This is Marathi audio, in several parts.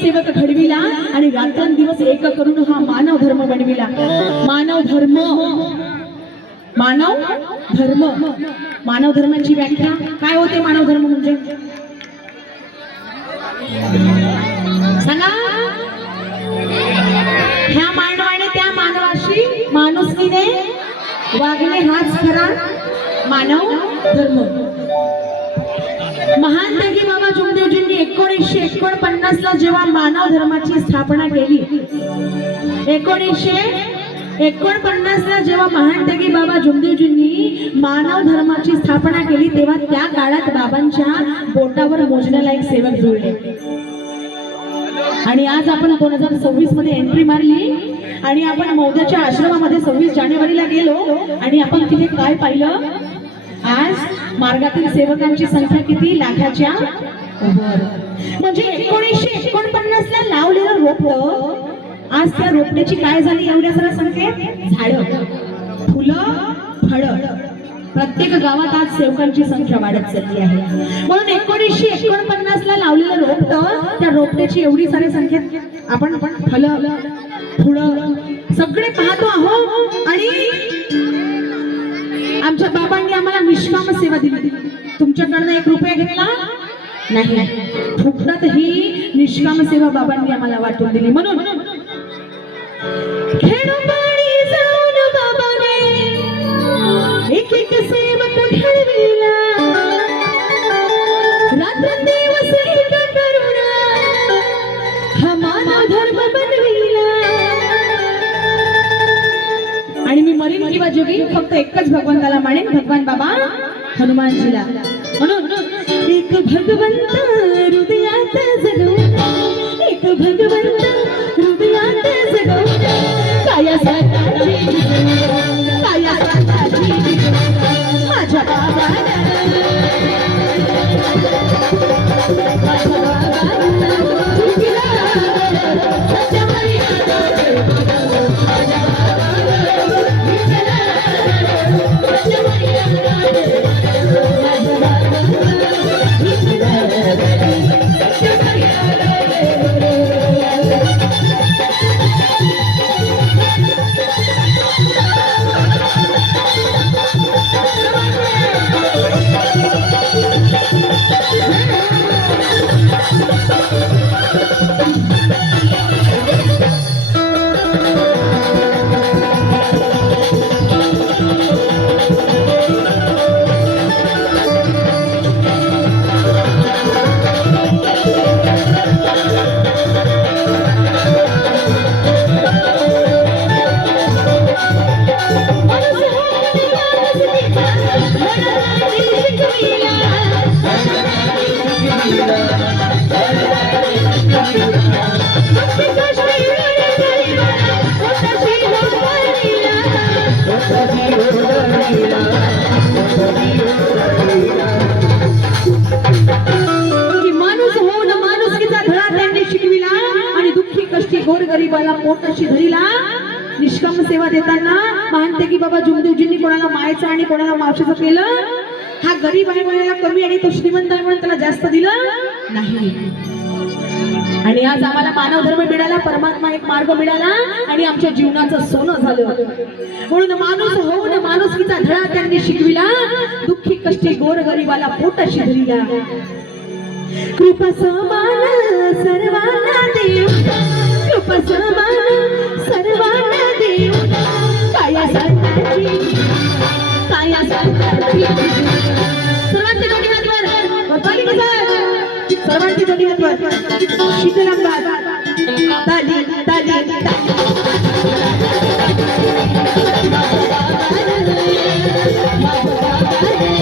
सेवक घडविला आणि रात्रंदिवस एक करून हा मानव धर्म बनविला। मानव धर्म, मानव धर्म, मानव धर्माची व्याख्या काय होते? मानव धर्म म्हणजे सांगा। ह्या मानवाने त्या मानवाशी माणुसकीने वागणे हाच खरा मानव धर्म। महान त्यागी बाबा जुमदेवजींनी 1949 ला जेव्हा मानव धर्माची स्थापना केली, 1949 ला जेव्हा महान त्यागी बाबा जुमदेवजींनी मानव धर्माची स्थापना केली, तेव्हा त्या काळात बाबांच्या बोटावर मोजण्याला एक सेवक जुळले। आणि आज आपण 2026 मध्ये एंट्री मारली आणि आपण मौद्याच्या आश्रमामध्ये 26 जानेवारीला गेलो आणि आपण तिथे काय पाहिलं? आज मार्गातील सेवकांची संख्या किती? लाखाच्या वर। म्हणजे 1949 ला लावलेलं रोपट आज त्या रोपट्याची काय झाली? एवढ्या साऱ्या संख्येत झाडं, फुलं, फळं। प्रत्येक गावात आज सेवकांची संख्या वाढत चालली आहे। म्हणून 1949 ला लावलेलं रोपट, त्या रोपट्याची एवढी सारी संख्या आपण फळं, फुलं सगळे पाहतो आहोत। आणि आमच्या बाबांनी आम्हाला निष्काम सेवा दिली। तुमच्याकडनं 1 रुपया घेतला नाही, फुकटात ही निष्काम सेवा बाबांनी आम्हाला वाटून दिली। म्हणून खेडोपाडी जाऊन बाबाने एक एक सेवक घडविला, रात्रंदिवस एक करून हा मानव धर्म बनविला। आणि मी मरीन किंवा जगी फक्त एकच भगवंताला मानेन, भगवान बाबा हनुमानजीला। म्हणून एक भगवंत हृदयात जगू, एक भगवंत हृदयात जगू, काया साताची माझ्या बाबाला, माझ्या बाबाला सच्चा मर्यादा माझ्या गोरगरिबाला पोटाशी धरीला। निष्काम सेवा देताना मानते की बाबा जुमदेवजींनी कोणाला मायचं आणि कोणाला मावशीचं केलं। हा गरीब आहे म्हणून कमी आणि तो श्रीमंत आहे म्हणून त्याला जास्त दिलं नाही। आणि आज आम्हाला मानव धर्म मिळाला, परमात्मा एक मार्ग मिळाला आणि आमच्या जीवनाचं सोनं झालं। म्हणून माणूस होऊन माणुसकीचा धडा त्यांनी शिकविला, दुःखी कष्टी गोरगरिबाला पोटाशी धरीला। कृपा समान सर्वांना देव, कृपा समान सर्वांना देव, काया साताची सर्वांची दोन्ही हातवर सर्वांची दोन्ही हातवर शीतलांबा ताली ताली ताली।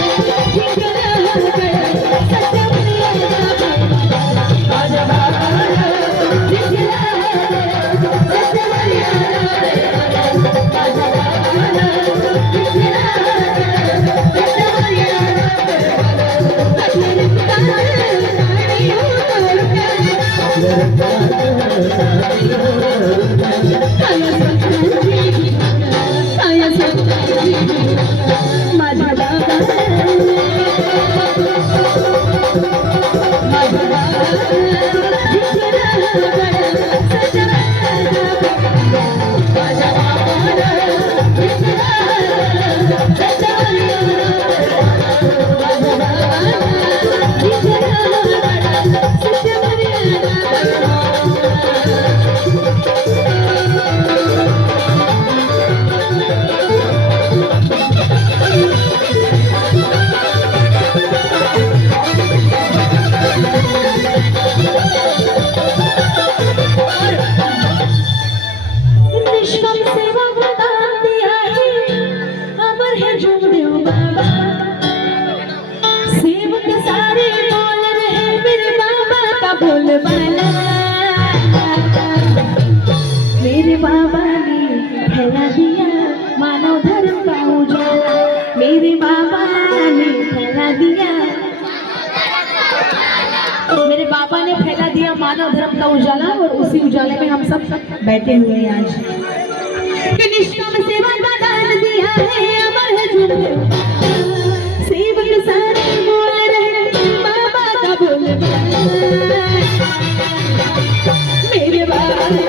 निष्काम सेवा वरदान दिया है, अमर है जुगदेव बाबा। सेवक सारे बोल रहे मेरे बाबा का बोलबाला। मेरे बाबा ने फैला दिया मानव धर्म का उजाला। मेरे बाबा ने फैला दिया, मेरे बाबा ने फैला दिया मानव धर्म का उजाला, और उसी उजाले में हम सब बैठे हुए हैं आज। कि निष्काम सेवा का दान दिया है, अमर है जुगदेव बाबा। सेवक सारे बोल रहे बाबा का बोलबाला। मेरे बाबा ने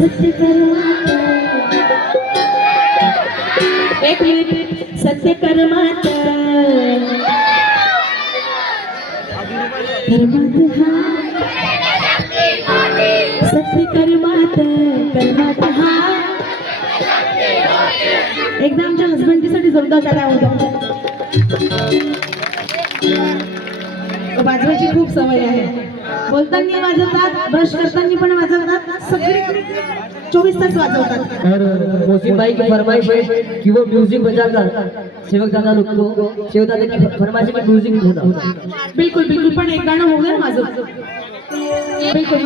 सत्य कर्माता, एक मिनट, सत्य कर्माता कर्मात हा, सत्य कर्मात कर्मात हा। एकदा आमच्या हसबंडीसाठी जोरदार टाळ्या होत्या। वाजवायची खूप सवय आहे, बोलताना वाजवतात, ब्रश करताना पण वाजवतात, सगळे 24 तास वाजवतात। और मोहसिन भाई की फरमाइश है कि वो म्यूजिक बजाकर सेवक दादा लोग को, सेवक दादा की फरमाइश में म्यूजिक होना। बिल्कुल बिल्कुल, पण एक गाणं होऊ दे ना माझं, बिल्कुल।